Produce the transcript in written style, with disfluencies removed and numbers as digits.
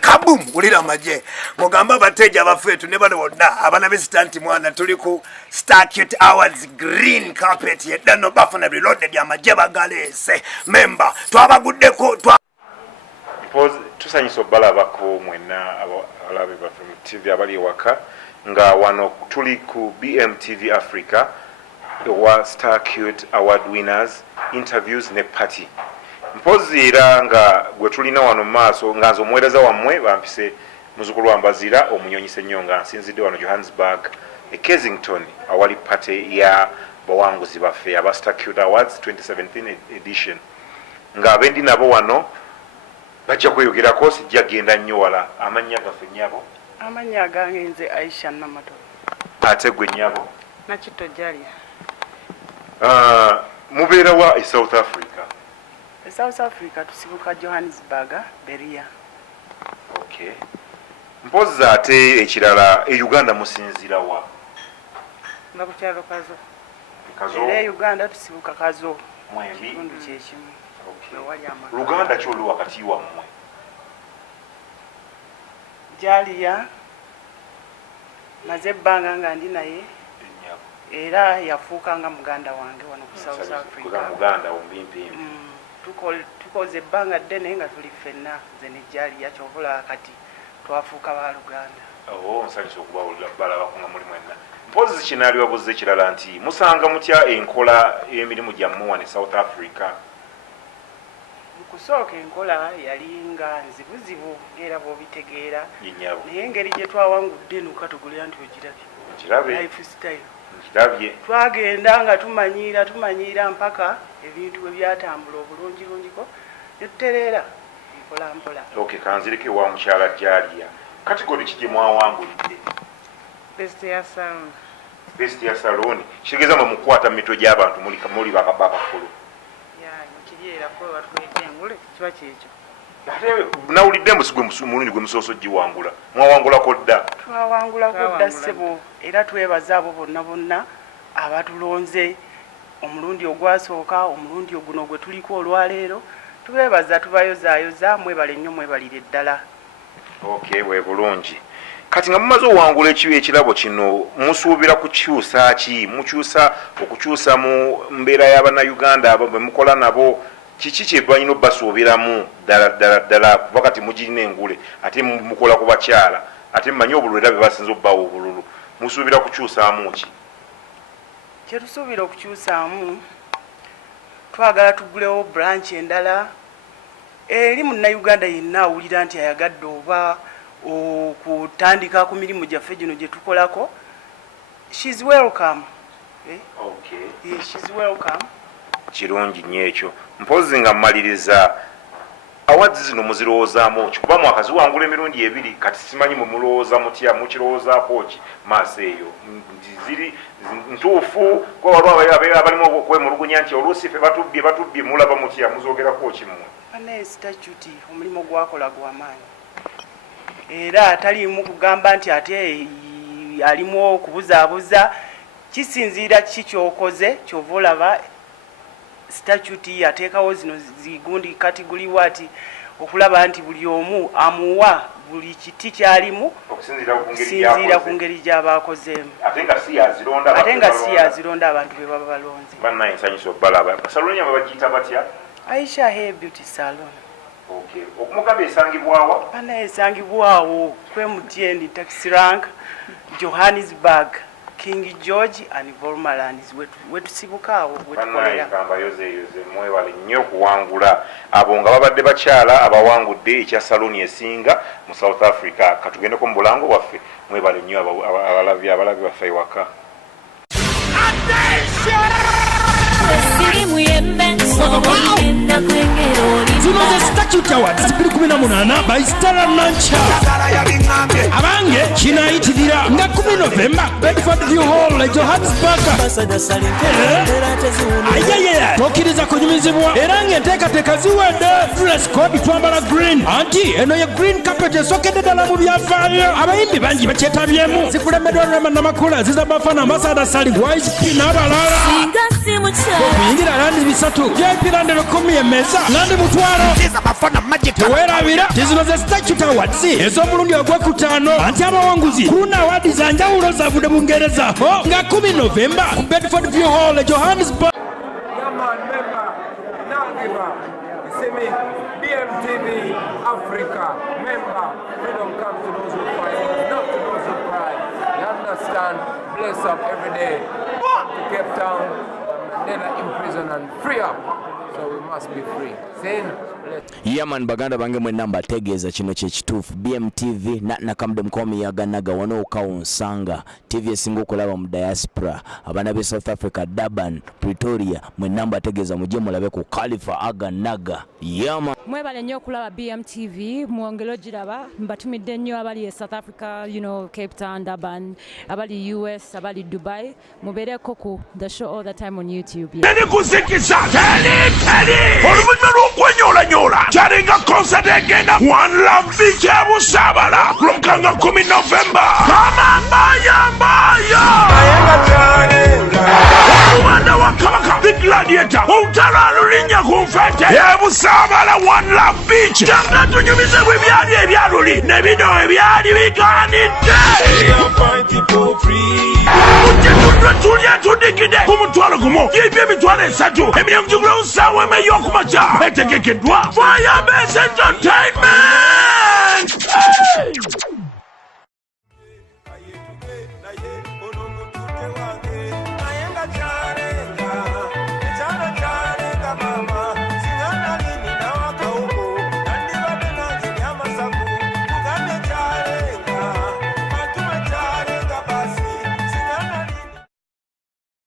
kabum ulira maje mugamba abateja abafeetu ne bano bonna abana b'esitanti mwana tuli ku Starcute Awards green carpet yeddano bafuna reloaded amaje bagaleese member twabaguddeko pose tusanyisa obalabako mwenna abalabe baffe mu TV abali ewaka nga wano tuli ku BMTV Africa wa Starcute Award winners interviews ne party mpozi era nga gwe tulina wano maaso nga nzo mwereza wammwe bampise muzukulu wambazira omunyonyise nnyo nga nsinzidde wano Johannesburg e Kensington awali party ya bawanguzi baffe aba Starcute Awards 2017 edition nga abendi nabo wano bajja kweyogerako sijja genda nnyo wala amannya gaffe nnyabo amanya gange nze Aisha Namato ate gwe nnyabo Nakito Jalia mubeera wa e South Africa South Africa tusibuka Johannesburg Beria okay mpozi ate ekirala e Uganda musinzira wa nga ku kyalo Kazo e Uganda tusibuka Kazo mwembi kundu kyekimu okay Uganda kyoli wakati wammwe Jalia maze ebbanga nga ndi naye era yafuuka nga muganda wange wano ku South Africa muganda ombimpi tukoze ebbanga ddene nga tuli ffenna nze ne Jalia kyobula kati twafuuka ba Luganda nsanyusa okubawulira balabako nga muli mwenna mpozi kinaali wabuze kirala nti musanga mutya enkola y'emirimu gyammwe wano e South Africa kusooka enkola yali nga nzibuzibu era bw'obitegeera naye engeri gye twawangudde nuka tugulira nti ogirabye lifestyle nkirabye twagenda nga tumanyiira mpaka ebintu bwe byatambula obulungirungiko ne tutereera mpola mpola okay kanzirike wa mukyala Jalia kategori ki gye mwawangulidde best ya salon kitegeeza mwe mukwata mu mitwe gy'abantu muli bakabakakulu nawulidde musigwe mulundi gwe musooso giwangula mwawangulako dda twawangulako dda ssebo era twebaza abo bonna abatulonze omulundi ogwasooka omulundi oguno gwe tuliko olwaleero tubeebaza tubayozaayoza mwebale nnyo mwebalire ddala okay we bulungi kati nga mumaze owangula ekirabo kino musuubira kukyusa ki mukyusa okukyusa mu mbeera y'Abannayuganda abo bwe mukola nabo kiki kye balina basuubiramu ddala kuba kati mugirina engule ate mukola ku bakyala ate mmanyi obululu era bye basinza obbawo obululu musuubira kukyusaamu ki kye tusuubira okukyusaamu twagala tugulewo branch endala eri munnayuganda yenna awulira nti ayagadde oba okutandika ku mirimu gyaffe gino gye tukolako she's welcome okay she's welcome kirungi nnyo ekyo mpozi nga mmaliriza awards zino muzirowoozaamu ki kuba mwakazi wangula emirundi ebiri kati simanyi mumulowooza mutya mukirowoozaako ki maaso eyo ziri ntuufu kuba waliwo abalimu okwemulugunya nti oluusi ffe batubbye mulaba mutya muzoogerako ki mmwe ane statute omulimu gwakola gw'amaanyi era taliimu kugamba nti ate alimu okubuzaabuza kisinziira kiki kyokoze kyova olaba statute yateekawo zino zigundi kategori wati okulaba nti buli omu amuwa buli kiti kyalimu okusinziira ku ngeri gy'abaakozeemu ate nga si yazironda abantu be baba balonze bannaye nsanyusa okubalaba saloni abo bagiyita batya Aisha Hair Beauty Salon okay okumugamba esangibwawa bannaye esangibwawo kwemutyendi taxi rank Johannesburg King George and Volmalands wetusibukaawo wetukolera kamba yoze mwewale nnyo okuwangula abo nga babadde bakyala abawangudde ekya saloni esinga mu South Africa katugendeko mu bulango waffe mwebale nnyo abalabi baffe ewaka zino ze Starcute Awards 2018 by Stella Nancha abange kinayitirira nga 10 November Bedford View Hall Johannesburg ayayaya tokkiriza kunyumizibwa era ng'enteekateeka ziwedde dress code twambala green anti eno ye green carpet esookedde ddala mu byafaayo abayimbi bangi bakyetabyemu zikulembeddwa Rema Namakula ziza Bafana Ambassador Sally Wise P n'abalala okuyingira landi 3 VIP landi 10 emeza landi mutwa tewerabira tizino ze Statute Awards ez'omulundi ogwokutaano anti abawanguzi kuluna awardi za njawulo zavudde Bungereza nga 10 Novemba ku Bedford View Hall Johannesburg. BMTV Africa member, freedom comes to those who fight, not to those who cry. You understand? Bless up every day. To Cape Town, Mandela in prison and free up. So we must be free. Yaman baganda bange mwenna mbategeeza kino kyekituufu BMTV nakamde mukomi yaganaga wano okawunsanga TV esinga okulaba mu diaspora abaana be South Africa Durban Pretoria mwenna mbategeeza mujje mulabe ku Khalifa Aganaga Yaman mwebale nnyo okulaba BMTV mwongero giraba mbatumidde nnyo abali e South Africa Cape Town Durban abali US abali Dubai mubeereko ku the show all the time on YouTube. Nene kuzikisa teli olubunyuma lw'okwenyolanyola kyalinga concert egenda One Love Beach e Busabala lukanga 10 Novemba kama mbaya omwana wa Kabaka the Gladiator olutalo lulinnya ku nfete e Busabala One Love Beach kyanga tunyumize bwe byali ebyaluli ne bino ebyali bigaanidde tulya tudikide ku mutwalo gumu yibye emitwalo 3 emirimu gigula usaawa eme y'okumakya etegekeddwa Firebase Entertainment.